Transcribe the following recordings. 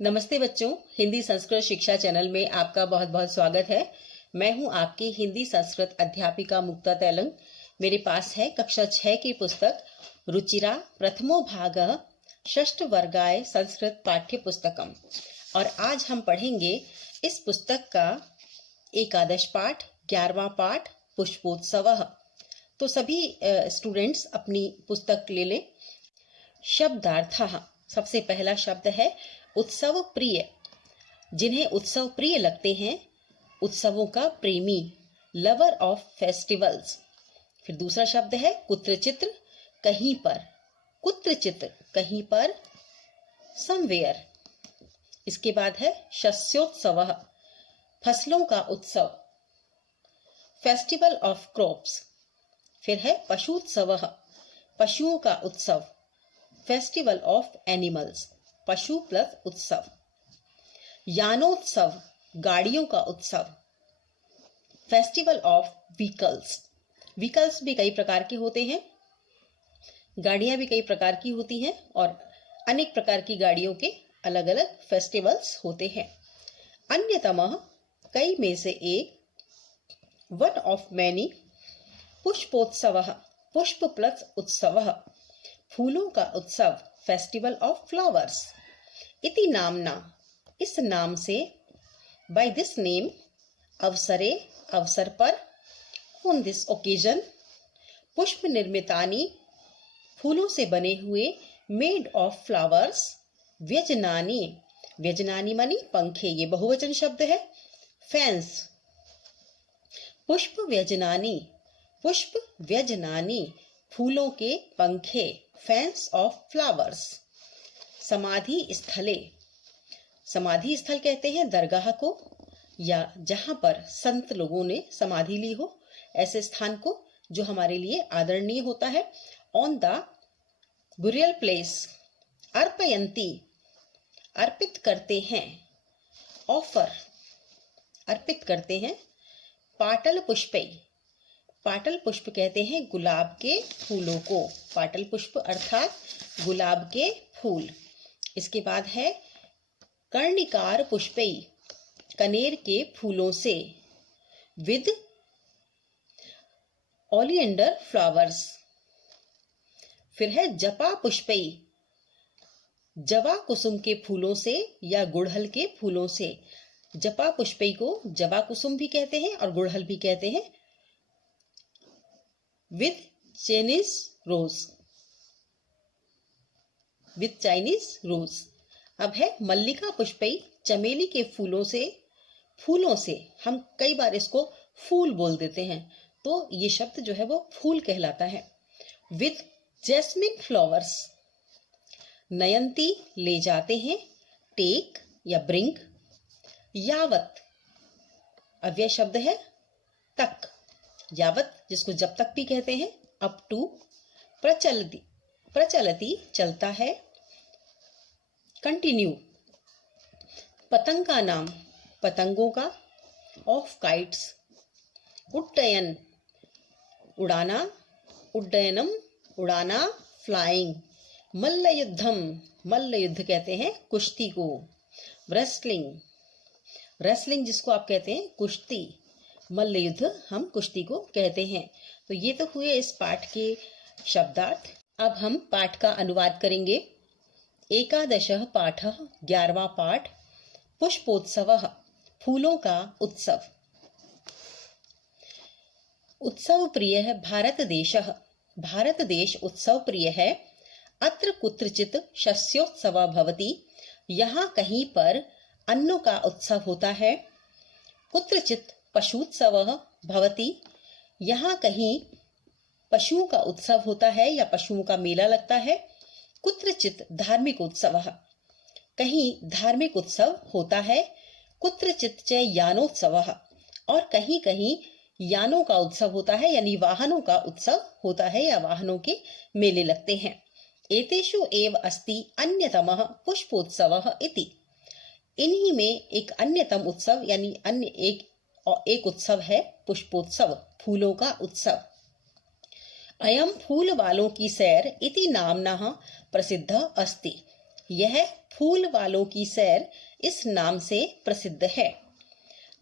नमस्ते बच्चों, हिंदी संस्कृत शिक्षा चैनल में आपका बहुत बहुत स्वागत है। मैं हूं आपकी हिंदी संस्कृत अध्यापिका मुक्ता तैलंग। मेरे पास है कक्षा 6 की पुस्तक रुचिरा प्रथमो भाग षष्ठ वर्गाय संस्कृत पाठ्य पुस्तकम। और आज हम पढ़ेंगे इस पुस्तक का एकादश पाठ, 11वां पाठ पुष्पोत्सव। तो सभी स्टूडेंट्स अपनी पुस्तक ले लें। शब्दार्थ। सबसे पहला शब्द है उत्सव प्रिय। जिन्हें उत्सव प्रिय लगते हैं, उत्सवों का प्रेमी, लवर ऑफ फेस्टिवल्स। फिर दूसरा शब्द है कुत्रचित, कहीं पर, कुत्रचित कहीं पर, समवेयर। इसके बाद है शस्योत्सव, फसलों का उत्सव, फेस्टिवल ऑफ क्रॉप्स। फिर है पशुत्सव, पशुओं का उत्सव, फेस्टिवल ऑफ एनिमल्स, पशु प्लस उत्सव। यानोत्सव, गाड़ियों का उत्सव, फेस्टिवल ऑफ व्हीकल्स। व्हीकल्स भी कई प्रकार के होते हैं, गाड़ियां भी कई प्रकार की होती हैं और अनेक प्रकार की गाड़ियों के अलग अलग फेस्टिवल्स होते हैं। अन्यतमः, कई में से एक, वन ऑफ मैनी, पुष्पोत्सव, पुष्प प्लस उत्सव, फूलों का उत्सव, फेस्टिवल ऑफ फ्लावर्स। इति नामना, इस नाम से, बाय दिस नेम, अवसरे, अवसर पर, ऑन दिस ओकेजन, पुष्प निर्मितानि, फूलों से बने हुए, मेड ऑफ फ्लावर्स, व्यजनानि, व्यजनानि मानी पंखे, ये बहुवचन शब्द है, फैंस, पुष्प व्यजनानि, पुष्प व्यजनानि, फूलों के पंखे, फैंस ऑफ फ्लावर्स। समाधि स्थले, समाधि स्थल कहते हैं दरगाह को, या जहां पर संत लोगों ने समाधि ली हो, ऐसे स्थान को जो हमारे लिए आदरणीय होता है। ऑन द बुरियल प्लेस, अर्पयंती, अर्पित करते हैं, ऑफर, अर्पित करते हैं, पाटल पुष्पे, पाटल पुष्प कहते हैं गुलाब के फूलों को, पाटल पुष्प अर्थात गुलाब के फूल। इसके बाद है कर्णिकार पुष्पे, कनेर के फूलों से, विद ओलिएंडर फ्लावर्स। फिर है जपा पुष्पे, जवा कुसुम के फूलों से या गुड़हल के फूलों से। जपा पुष्पे को जवा कुसुम भी कहते हैं और गुड़हल भी कहते हैं। With Chinese rose, with Chinese rose. अब है मल्लिका पुष्पे, चमेली के फूलों से, फूलों से हम कई बार इसको फूल बोल देते हैं, तो ये शब्द जो है वो फूल कहलाता है। विद जैस्मिन फ्लावर्स, नयंती ले जाते हैं, टेक या ब्रिंग। यावत, अव्यय शब्द है तक, यावत जिसको जब तक भी कहते हैं, अप टू। प्रचलती, प्रचलती चलता है, कंटिन्यू। पतंग का नाम, पतंगों का, ऑफ काइट्स। उड्डयन, उड़ाना, उड्डयनम उड़ाना, फ्लाइंग। मल्ल युद्धम, मल्ल युद्ध कहते हैं कुश्ती को। रेसलिंग, रेसलिंग जिसको आप कहते हैं कुश्ती, मल्ल युद्ध हम कुश्ती को कहते हैं। तो ये तो हुए इस पाठ के शब्दार्थ। अब हम पाठ का अनुवाद करेंगे। एकादशः पाठः, 11वां पाठ, पुष्पोत्सवः, फूलों का उत्सव। उत्सव प्रिय है भारत देशः, भारत देश उत्सव प्रिय है। अत्र कुत्रचित शस्योत्सवः भवति, यहाँ कहीं पर अन्नों का उत्सव होता है। कुत्रचित पशुत्सवः भवति, यहाँ कहीं पशुओं का उत्सव होता है या पशुओं का मेला लगता है। कुत्रचित धार्मिक उत्सवः, कहीं धार्मिक उत्सव होता है। कुत्रचित च यानोत्सवः, और कहीं कहीं यानों का उत्सव होता है, यानी वाहनों का उत्सव होता है या वाहनों के मेले लगते हैं। एतेषु एव अस्ति अन्यतमः पुष्पोत्सवः इति, इन्हीं में एक अन्यतम उत्सव यानी अन्य एक उत्सव है पुष्पोत्सव, फूलों का उत्सव। अयम फूल वालों की सैर इति नामना प्रसिद्ध अस्ति, यह फूल वालों की सैर इस नाम से प्रसिद्ध है।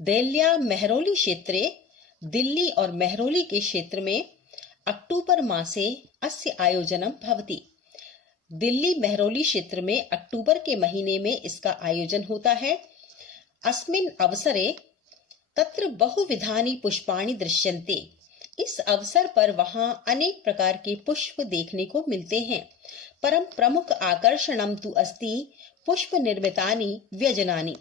देल्या मेहरौली क्षेत्रे, दिल्ली और मेहरौली के क्षेत्र में अक्टूबर मासे अस्य आयोजनम भवति। दिल्ली मेहरौली क्षेत्र में अक्टूबर के महीने में इसका आयोजन होता है। अस्मिन् अवसरे तत्र बहुविधानि पुष्पाणि दृश्यन्ते। इस अवसर पर वहां अनेक प्रकार के पुष्प देखने को मिलते हैं। परम प्रमुख आकर्षणम तु अस्ति पुष्प निर्मितानि व्यजनानि।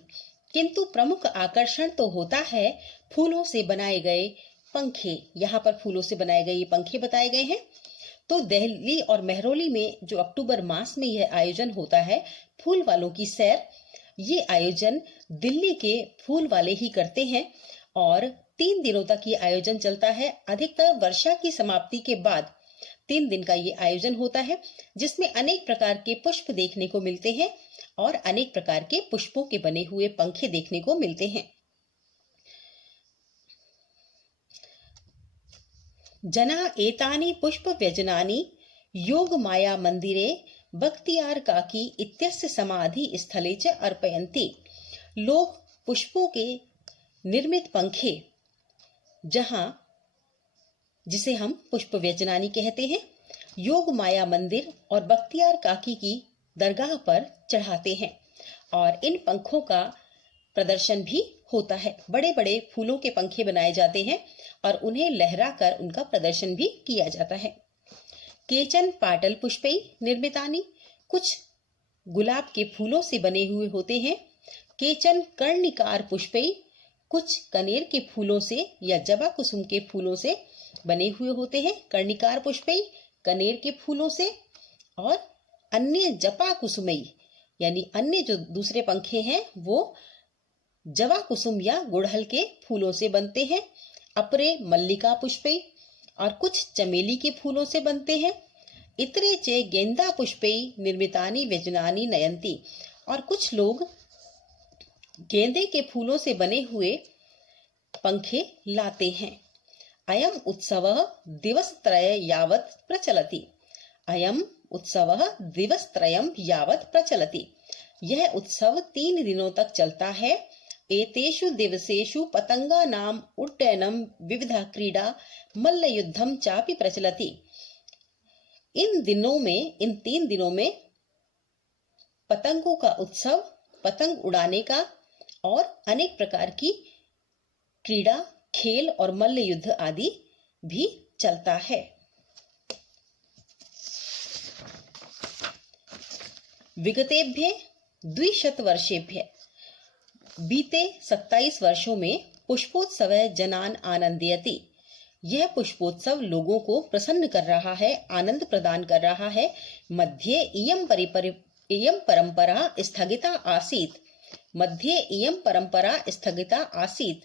किंतु प्रमुख आकर्षण तो होता है फूलों से बनाए गए पंखे। यहाँ पर फूलों से बनाए गए ये पंखे बताए गए हैं। तो दिल्ली और मेहरौली में जो अक्टूबर मास में यह आयोजन होता है फूल वालों की सैर, ये आयोजन दिल्ली के फूल वाले ही करते हैं और 3 दिनों तक ये आयोजन चलता है। अधिकतर वर्षा की समाप्ति के बाद 3 दिन का ये आयोजन होता है, जिसमें अनेक प्रकार के पुष्प देखने को मिलते हैं और अनेक प्रकार के पुष्पों के बने हुए पंखे देखने को मिलते हैं। जना एतानि पुष्प व्यजनानि योग माया मंदिरे बख्तियार काकी इत्यस्य समाधि स्थले च अर्पयन्ति। लोग पुष्पों के निर्मित पंखे, जहां जिसे हम पुष्प व्यजनानी कहते हैं, योग माया मंदिर और बख्तियार काकी की दरगाह पर चढ़ाते हैं और इन पंखों का प्रदर्शन भी होता है। बड़े बड़े फूलों के पंखे बनाए जाते हैं और उन्हें लहराकर उनका प्रदर्शन भी किया जाता है। केचन पाटल पुष्पै निर्मितानि, कुछ गुलाब के फूलों से बने हुए होते हैं। केचन कर्णिकार पुष्पै, कुछ कनेर के फूलों से या जबा कुसुम के फूलों से बने हुए होते हैं। कर्णिकार पुष्पै कनेर के फूलों से, और अन्य जपा कुसुमई यानी अन्य जो दूसरे पंखे हैं वो जवा कुसुम या गुड़हल के फूलों से बनते हैं। अपरे मल्लिका पुष्पै, और कुछ चमेली के फूलों से बनते हैं। इतरे चे गेंदा पुष्पै निर्मितानि व्यजनानि नयंती, और कुछ लोग गेंदे के फूलों से बने हुए पंखे लाते हैं। अयम उत्सवः दिवसत्रय यावत् प्रचलति। अयम उत्सवः दिवसत्रयम् यावत् प्रचलति। यह उत्सव 3 दिनों तक चलता है। एतेषु दिवसेषु पतंगानाम उड्डयनम विविधा क्रीडा मल्लयुद्धम चापि प्रचलति। इन 3 दिनों में पतंगों का उत्सव, पतंग उड़ाने का और अनेक प्रकार की क्रीड़ा, खेल और मल्ल युद्ध आदि भी चलता है। विगतेभ्य 200 वर्षेभ्य, बीते 27 वर्षों में पुष्पोत्सव जनान आनंदयति। यह पुष्पोत्सव लोगों को प्रसन्न कर रहा है, आनंद प्रदान कर रहा है। मध्ये इयं परंपरा स्थगिता आसीत। मध्ये इयं परंपरा स्थगिता आसीत,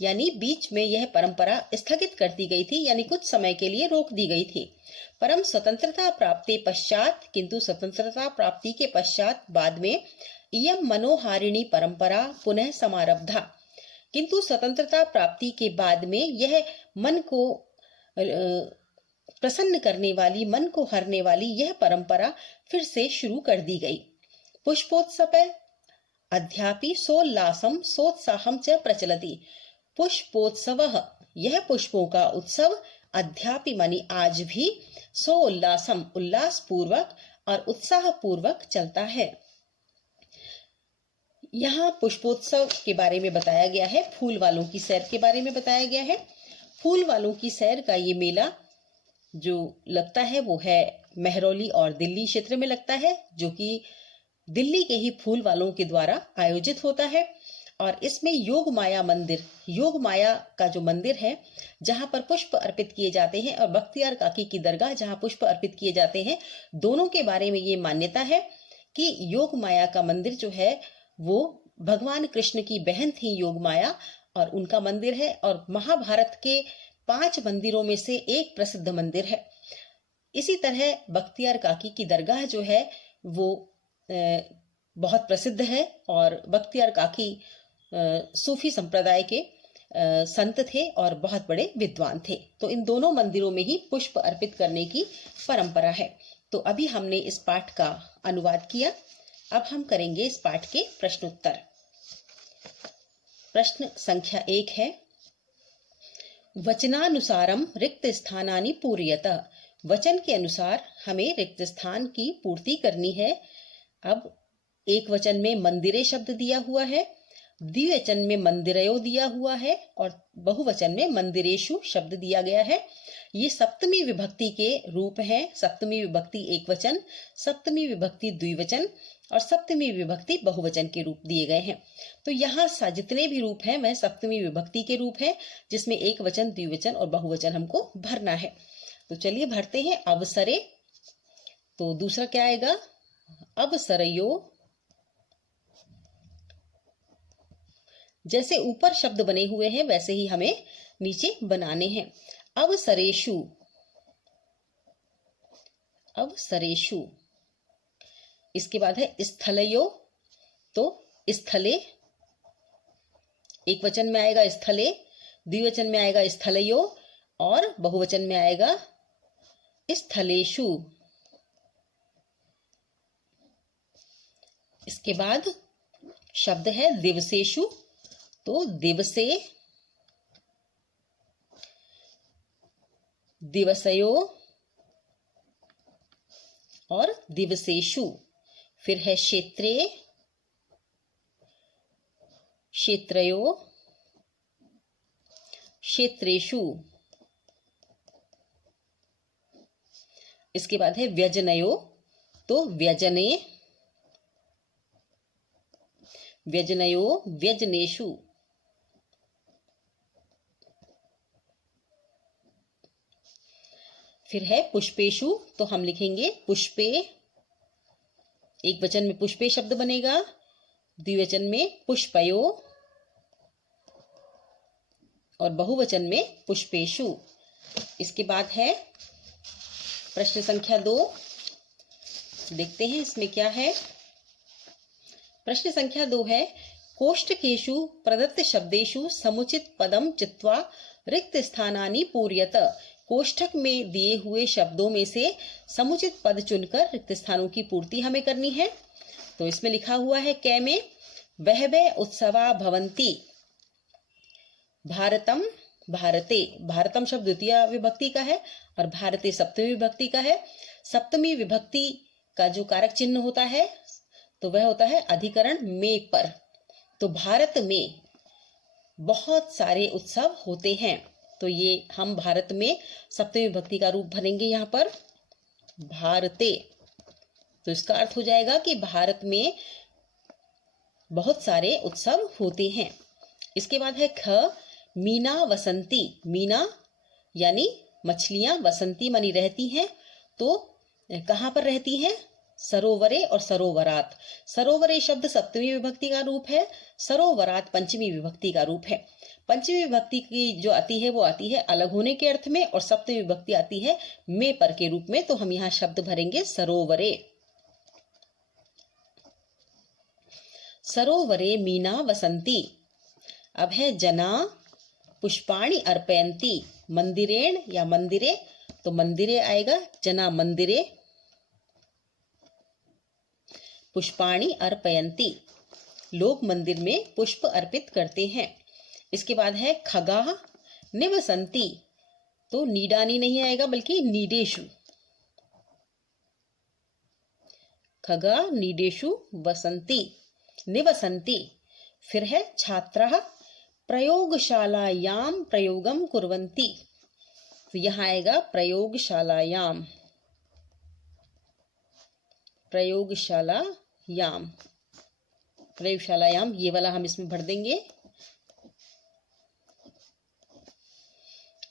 यानी बीच में यह परंपरा स्थगित कर दी गई थी, यानी कुछ समय के लिए रोक दी गई थी। परम स्वतंत्रता प्राप्ति पश्चात, किंतु स्वतंत्रता प्राप्ति के पश्चात बाद में इयं मनोहारिणी परंपरा पुनः समारब्धा। किंतु स्वतंत्रता प्राप्ति के बाद में यह मन को प्रसन्न करने वाली, मन को हरने वाली यह परंपरा फिर से शुरू कर दी गई। पुष्पोत्सव अद्यापि सोल्लासम सोत्साहम च प्रचलति। पुष्पोत्सवः, यह पुष्पों का उत्सव, अद्यापि मानी आज भी, सोल्लासम उल्लास पूर्वक और उत्साह पूर्वक चलता है। यहाँ पुष्पोत्सव के बारे में बताया गया है, फूल वालों की सैर के बारे में बताया गया है। फूल वालों की सैर का ये मेला जो लगता है वो है मेहरौली और दिल्ली क्षेत्र में लगता है, जो कि दिल्ली के ही फूल वालों के द्वारा आयोजित होता है। और इसमें योग माया मंदिर, योग माया का जो मंदिर है जहां पर पुष्प अर्पित किए जाते हैं, और बख्तियार काकी की दरगाह जहां पुष्प अर्पित किए जाते हैं, दोनों के बारे में ये मान्यता है कि योग माया का मंदिर जो है वो भगवान कृष्ण की बहन थी योग माया, और उनका मंदिर है, और महाभारत के 5 मंदिरों में से एक प्रसिद्ध मंदिर है। इसी तरह बख्तियार काकी की दरगाह जो है वो बहुत प्रसिद्ध है, और बख्तियार काकी सूफी संप्रदाय के संत थे और बहुत बड़े विद्वान थे। तो इन दोनों मंदिरों में ही पुष्प अर्पित करने की परंपरा है। तो अभी हमने इस पाठ का अनुवाद किया। अब हम करेंगे इस पाठ के प्रश्नोत्तर। प्रश्न संख्या 1 है, वचनानुसारम रिक्त स्थानानि पूरयत। वचन के अनुसार हमें रिक्त स्थान की पूर्ति करनी है। अब एक वचन में मंदिरे शब्द दिया हुआ है, द्विवचन में मंदिरयो दिया हुआ है और बहुवचन में मंदिरेषु शब्द दिया गया है। ये सप्तमी विभक्ति के रूप हैं। सप्तमी विभक्ति एक वचन, सप्तमी विभक्ति द्विवचन और सप्तमी विभक्ति बहुवचन के रूप दिए गए हैं। तो यहाँ जितने भी रूप हैं वह सप्तमी विभक्ति के रूप हैं, जिसमें एक वचन, द्विवचन और बहुवचन हमको भरना है। तो चलिए भरते हैं। अवसरे, तो दूसरा क्या आएगा? अवसरयो। जैसे ऊपर शब्द बने हुए हैं वैसे ही हमें नीचे बनाने हैं। अवसरेषु, अवसरेषु। इसके बाद है स्थलयो, तो स्थले, एक वचन में आएगा स्थले, द्विवचन में आएगा स्थलयो और बहुवचन में आएगा स्थलेषु। इसके बाद शब्द है दिवसेषु, तो दिवसे, दिवसयो और दिवसेषु। फिर है क्षेत्रे, क्षेत्रयो, क्षेत्रेषु। इसके बाद है व्यजनयो, तो व्यजने, व्यजनयो, व्यजनेषु। फिर है पुष्पेषु, तो हम लिखेंगे पुष्पे, एक वचन में पुष्पे शब्द बनेगा, द्विवचन में पुष्पयो और बहुवचन में पुष्पेषु। इसके बाद है प्रश्न संख्या 2। देखते हैं इसमें क्या है। प्रश्न संख्या 2 है, कोष्ठकेषु प्रदत्त शब्देषु समुचित पदम चित्वा रिक्त स्थानानि पूरयत। कोष्ठक में दिए हुए शब्दों में से समुचित पद चुनकर रिक्त स्थानों की पूर्ति हमें करनी है। तो इसमें लिखा हुआ है कै में, बहवे उत्सवा भवन्ति भारतम भारते। भारतम शब्द द्वितीय विभक्ति का है और भारते सप्तमी विभक्ति का है। सप्तमी विभक्ति का जो कारक चिन्ह होता है तो वह होता है अधिकरण में पर। तो भारत में बहुत सारे उत्सव होते हैं, तो ये हम भारत में सप्तमी विभक्ति का रूप भरेंगे यहाँ पर भारते। तो इसका अर्थ हो जाएगा कि भारत में बहुत सारे उत्सव होते हैं। इसके बाद है ख, मीना वसंती। मीना यानी मछलियां, वसंती मानी रहती हैं, तो कहाँ पर रहती हैं? सरोवरे और सरोवरात। सरोवरे शब्द सप्तमी विभक्ति का रूप है, सरोवरात पंचमी विभक्ति का रूप है। पंचमी विभक्ति की जो आती है वो आती है अलग होने के अर्थ में और सप्तमी विभक्ति आती है में पर के रूप में। तो हम यहाँ शब्द भरेंगे सरोवरे। सरोवरे मीना वसंती। अब है जना पुष्पाणि अर्पयन्ति। मंदिरेण या मंदिरे, तो मंदिरे आएगा, जना मंदिरे, पुष्पाणि अर्पयन्ति। लोग मंदिर में पुष्प अर्पित करते हैं। इसके बाद है खगा निवसंती, तो नीडानी नहीं आएगा बल्कि नीडेशु। खगा नीडेशु वसंती, निवसंती। फिर है छात्राः प्रयोगशालायां प्रयोगम कुर्वन्ति। तो यहाँ आएगा प्रयोगशालायां, प्रयोगशालायां, प्रयोगशालायां, ये वाला हम इसमें भर देंगे।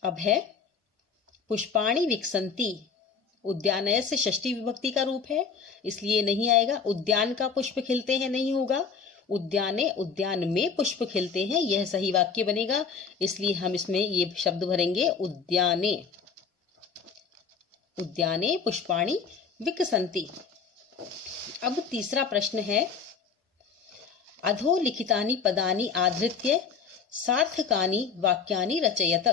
अब है पुष्पाणि विकसंती। उद्यानय से षष्ठी विभक्ति का रूप है, इसलिए नहीं आएगा। उद्यान का पुष्प खिलते हैं नहीं होगा, उद्याने उद्यान में पुष्प खिलते हैं, यह सही वाक्य बनेगा। इसलिए हम इसमें ये शब्द भरेंगे उद्याने, उद्याने पुष्पाणि विकसंती। अब तीसरा प्रश्न है, अधोलिखितानि पदानि आधृत्य सार्थकानि वाक्यानि रचयत।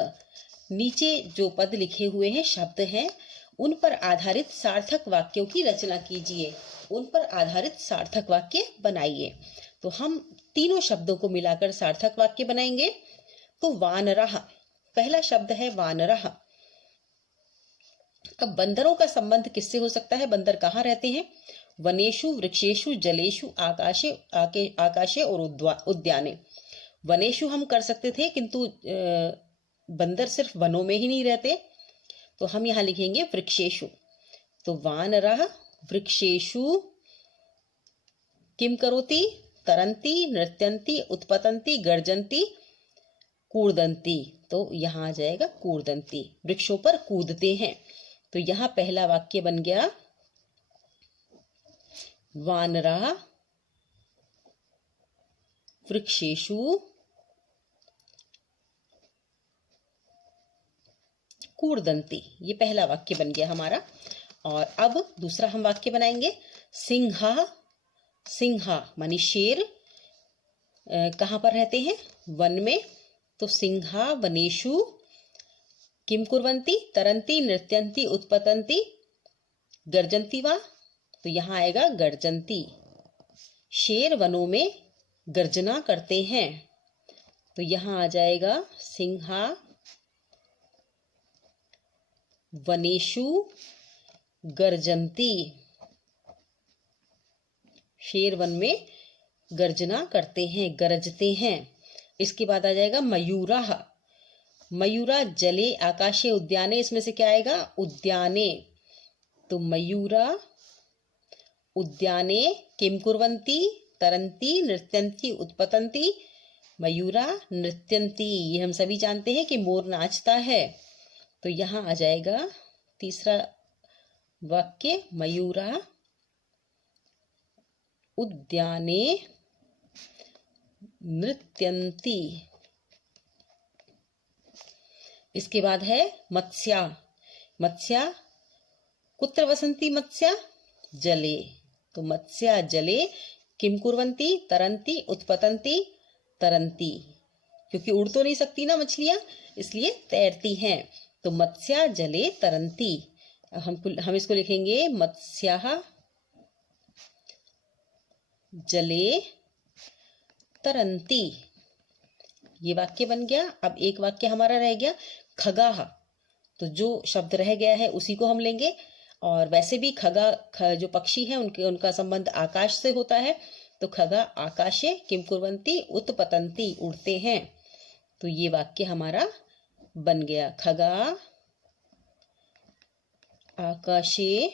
नीचे जो पद लिखे हुए हैं, शब्द हैं, उन पर आधारित सार्थक वाक्यों की रचना कीजिए। उन पर आधारित सार्थक वाक्य बनाइए। तो हम तीनों शब्दों को मिलाकर सार्थक वाक्य बनाएंगे। तो वानरः, पहला शब्द है वानरः। अब बंदरों का संबंध किससे हो सकता है? बंदर कहाँ रहते हैं? वनेषु, वृक्षेषु, जलेषु, आकाशे और उद्याने। वनेषु हम कर सकते थे, किंतु बंदर सिर्फ वनों में ही नहीं रहते, तो हम यहाँ लिखेंगे वृक्षेषु। तो वानरः वृक्षेषु किम करोति? तरन्ति, नृत्यन्ति, उत्पतन्ति, गर्जन्ति, कूर्दन्ति। तो यहाँ आ जाएगा कूर्दन्ति, वृक्षों पर कूदते हैं। तो यहाँ पहला वाक्य बन गया वानरः वृक्षेषु कूर्दन्ति, ये पहला वाक्य बन गया हमारा। और अब दूसरा हम वाक्य बनाएंगे सिंहः। सिंहा मानी शेर, कहाँ पर रहते हैं? वन में। तो सिंहा वनेषु किम कुर्वन्ति? तरन्ति, नृत्यन्ति, उत्पतन्ति, गर्जन्ति वा। तो यहाँ आएगा गर्जन्ति, शेर वनों में गर्जना करते हैं। तो यहाँ आ जाएगा सिंहा वनेषु गर्जन्ति, शेर वन में गर्जना करते हैं, गरजते हैं। इसके बाद आ जाएगा मयूरः। मयूरा जले, आकाशे, उद्याने, इसमें से क्या आएगा? उद्याने। तो मयूरा उद्याने किम कुर्वन्ति? तरन्ति, नृत्यन्ति, उत्पतन्ति, मयूरा नृत्यन्ति। ये हम सभी जानते हैं कि मोर नाचता है। तो यहाँ आ जाएगा तीसरा वाक्य मयूरा उद्याने नृत्यन्ति। इसके बाद है मत्स्या। मत्स्या कुत्र वसन्ति? मत्स्या जले। तो मत्स्या जले किम कुर्वन्ति? तरन्ति, उत्पतन्ति, तरन्ति। क्योंकि उड़ तो नहीं सकती ना मछलियां, इसलिए तैरती हैं। तो मत्स्या जले तरन्ति। हम इसको लिखेंगे मत्स्याः जले तरन्ति। ये वाक्य बन गया। अब एक वाक्य हमारा रह गया खगाः। तो जो शब्द रह गया है उसी को हम लेंगे। और वैसे भी जो पक्षी हैं उनका संबंध आकाश से होता है। तो खगा आकाशे किम कुर्वन्ति? उत्पतन्ति, उड़ते हैं। तो ये वाक्य हमारा बन गया खगा आकाशे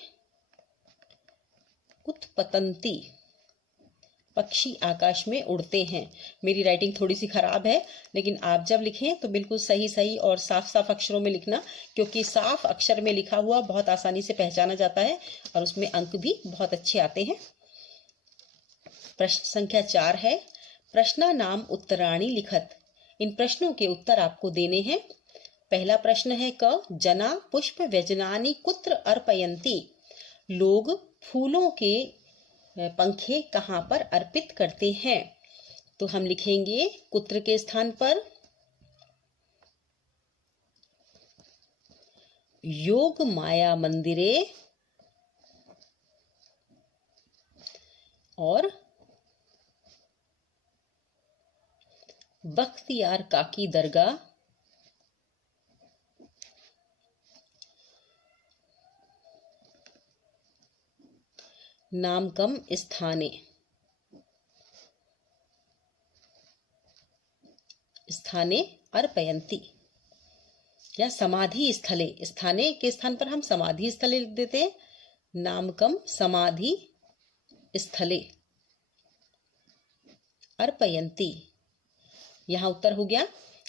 उत्पतन्ति, पक्षी आकाश में उड़ते हैं। मेरी राइटिंग थोड़ी सी खराब है, लेकिन आप जब लिखें तो बिल्कुल सही सही और साफ साफ अक्षरों में लिखना, क्योंकि साफ अक्षर में लिखा हुआ बहुत आसानी से पहचाना जाता है और उसमें अंक भी बहुत अच्छे आते हैं। प्रश्न संख्या 4 है प्रश्ना नाम उत्तराणि लिखत। इन प्रश्नों के उत्तर आपको देने हैं। पहला प्रश्न है क जना पुष्प व्यजनानि कुत्र अर्पयन्ति। लोग फूलों के पंखे कहाँ पर अर्पित करते हैं? तो हम लिखेंगे कुत्र के स्थान पर योग माया मंदिरे और बख्तियार काकी दरगाह नामकम स्थाने। स्थाने अर्पयन्ति या समाधि स्थले। स्थाने के स्थान पर हम समाधि स्थले लिख देते हैं। नामकम समाधि स्थले अर्पयन्ति। यहाँ उत्तर हो गया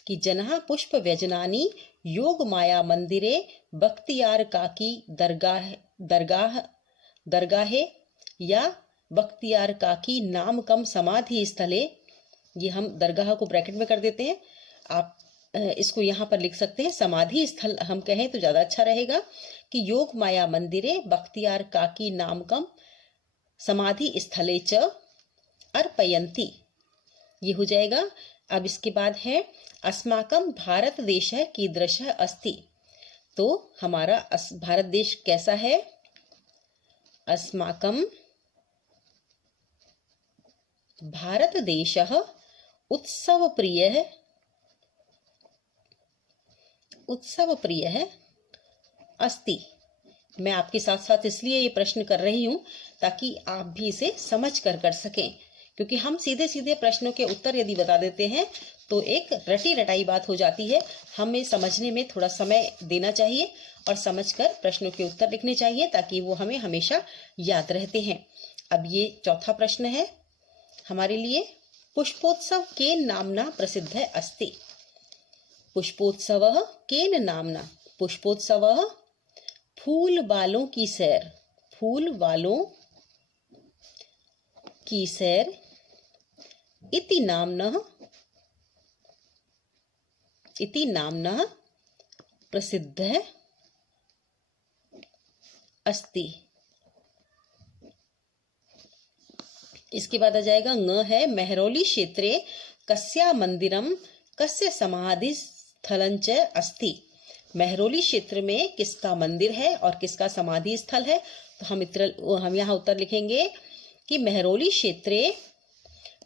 कि जनः पुष्प व्यजनानि योग माया मंदिरे बख्तियार काकी दरगाहे या बख्तियार काकी नामकम समाधि स्थले। ये हम दरगाह को ब्रैकेट में कर देते हैं। आप इसको यहाँ पर लिख सकते हैं समाधि स्थल हम कहें तो ज़्यादा अच्छा रहेगा कि योग माया मंदिरे बख्तियार काकी नामकम समाधि स्थले च अर्पयन्ति। ये हो जाएगा। अब इसके बाद है अस्माकं भारत देशः कीदृशः अस्ति। तो हमारा भारत देश कैसा है? अस्माकं भारतदेशः उत्सवप्रियः अस्ति। मैं आपके साथ साथ इसलिए ये प्रश्न कर रही हूँ ताकि आप भी इसे समझ कर सकें, क्योंकि हम सीधे सीधे प्रश्नों के उत्तर यदि बता देते हैं तो एक रटी रटाई बात हो जाती है। हमें समझने में थोड़ा समय देना चाहिए और समझकर प्रश्नों के उत्तर लिखने चाहिए ताकि वो हमें हमेशा याद रहते हैं। अब ये चौथा प्रश्न है हमारे लिए, पुष्पोत्सव केन नाम्ना प्रसिद्ध अस्ति। पुष्पोत्सवः केन नाम्ना, पुष्पोत्सवः फूल वालों की सैर, फूल वालों की सैर इति नाम्नः प्रसिद्धः अस्ति। इसके बाद आ जाएगा ङ है, मेहरौली क्षेत्रे कस्या मंदिरम कस्य समाधि स्थलंच अस्ति। मेहरौली क्षेत्र में किसका मंदिर है और किसका समाधि स्थल है। तो हम यहाँ उत्तर लिखेंगे कि मेहरौली क्षेत्रे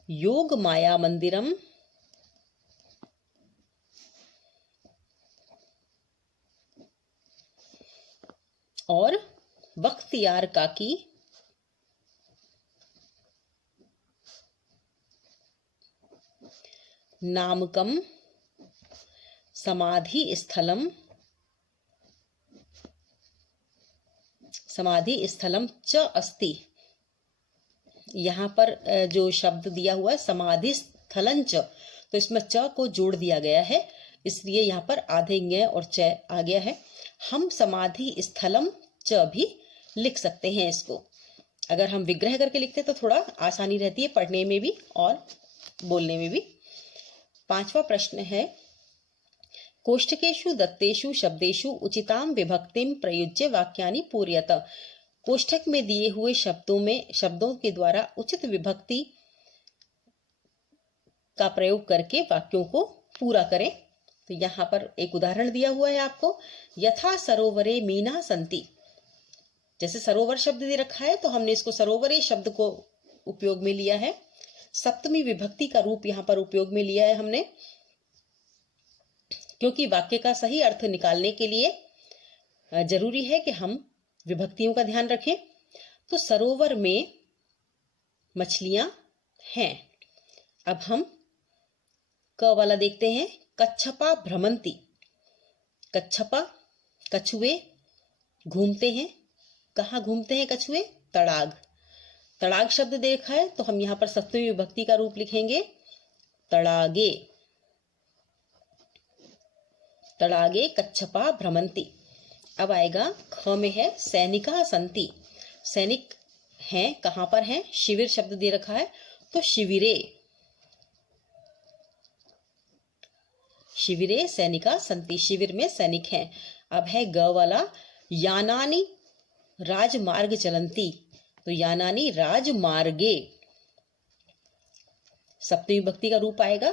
योग माया मंदिरम और बख्तियार काकी नामकम समाधि स्थलम च अस्ति। यहाँ पर जो शब्द दिया हुआ है समाधि स्थलंच, तो इसमें च को जोड़ दिया गया है, इसलिए यहाँ पर आधे ङ और च आ गया है। हम समाधि स्थलम च भी लिख सकते हैं इसको। अगर हम विग्रह करके लिखते तो थोड़ा आसानी रहती है पढ़ने में भी और बोलने में भी। पांचवा प्रश्न है, कोष्ठकेषु दत्तेषु शब्देषु उचितां विभक्तिं प्रयुज्य वाक्यानि पूरयत। कोष्ठक में दिए हुए शब्दों के द्वारा उचित विभक्ति का प्रयोग करके वाक्यों को पूरा करें। तो यहाँ पर एक उदाहरण दिया हुआ है आपको, यथा सरोवरे मीना संति। जैसे सरोवर शब्द दे रखा है तो हमने इसको सरोवरे शब्द को उपयोग में लिया है। सप्तमी विभक्ति का रूप यहाँ पर उपयोग में लिया है हमने, क्योंकि वाक्य का सही अर्थ निकालने के लिए जरूरी है कि हम विभक्तियों का ध्यान रखें। तो सरोवर में मछलियां हैं। अब हम क वाला देखते हैं, कच्छपा भ्रमंती। कच्छपा कछुए घूमते हैं। कहाँ घूमते हैं कछुए? तड़ाग। तड़ाग शब्द देखा है तो हम यहाँ पर सप्तमी विभक्ति का रूप लिखेंगे तड़ागे। तड़ागे कच्छपा भ्रमंती। अब आएगा ख में है, सैनिका संति। सैनिक हैं, कहाँ पर हैं? शिविर शब्द दे रखा है तो शिविरे। शिविरे सैनिका संति, शिविर में सैनिक हैं। अब है ग वाला, यानानि राजमार्ग चलंती। तो यानानि राजमार्गे सप्तमी विभक्ति का रूप आएगा,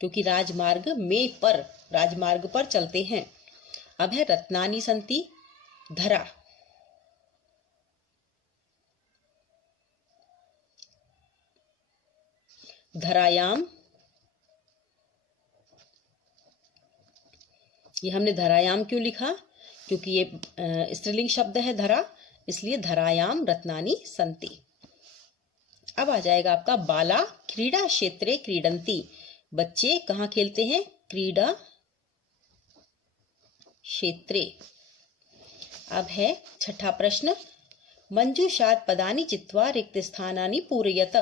क्योंकि राजमार्ग पर चलते हैं। अब है रत्नानि संति, धरा। धरायाम, ये हमने धरायाम क्यों लिखा? क्योंकि ये स्त्रीलिंग शब्द है धरा, इसलिए धरायाम रत्नानि संति। अब आ जाएगा आपका बाला क्रीडा क्षेत्रे क्रीडंती। बच्चे कहाँ खेलते हैं? क्रीडा क्षेत्रे। अब है छठा प्रश्न, मंजूषात् पदानि चित्वा रिक्त स्थानानि पूरयत।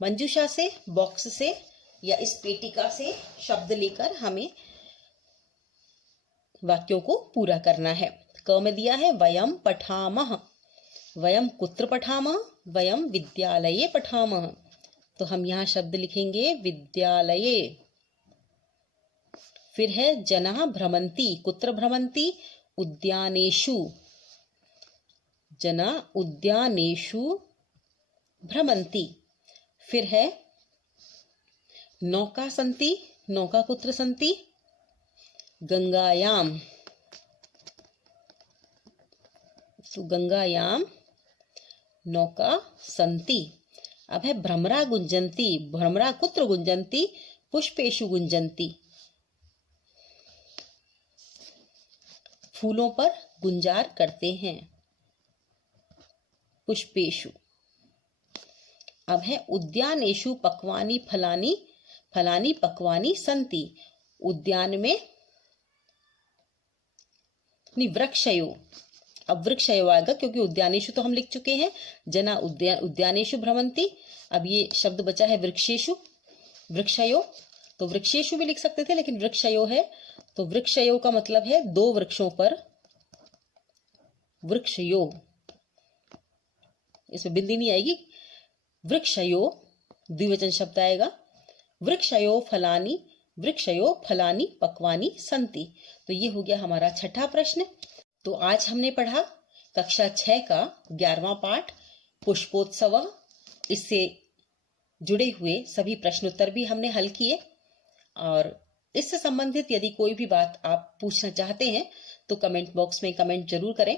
मंजूषा से, बॉक्स से या इस पेटिका से शब्द लेकर हमें वाक्यों को पूरा करना है। क में दिया है वयम पठामः। वयम कुत्र पठामः? वयम विद्यालये पठामः। तो हम यहाँ शब्द लिखेंगे विद्यालये। फिर है जनाः भ्रमन्ति। कुत्र भ्रमन्ति? उद्यानेषु। जना उद्यानेषु भ्रमन्ति। फिर है नौका सन्ति। नौका कुत्र सन्ति? गंगायाम। तो गंगायाम नौका सन्ति। अब है भ्रमरा गुंजंती, भ्रमरा कुत्र गुंजंती, पुष्पेषु गुंजंती, फूलों पर गुंजार करते हैं, पुष्पेषु। अब है उद्यानेषु पक्वानि फलानि, फलानि पक्वानि संति, उद्यान में वृक्षयो, अब वृक्षयो आएगा क्योंकि उद्यानेषु तो हम लिख चुके हैं, जना उद्यानेषु भ्रमंती। अब ये शब्द बचा है वृक्षेषु, वृक्षयो, तो वृक्षेषु भी लिख सकते थे लेकिन वृक्षयो है, तो वृक्षयो का मतलब है दो वृक्षों पर, वृक्षयो, इसमें बिंदी नहीं आएगी, वृक्षयो द्विवचन शब्द आएगा, वृक्षयो फलानि, वृक्षयो फलानि पक्वानि संति। तो ये हो गया हमारा छठा प्रश्न। तो आज हमने पढ़ा कक्षा 6 का 11वां पाठ पुष्पोत्सव, इससे जुड़े हुए सभी प्रश्नोत्तर भी हमने हल किए। और इससे संबंधित यदि कोई भी बात आप पूछना चाहते हैं तो कमेंट बॉक्स में कमेंट जरूर करें।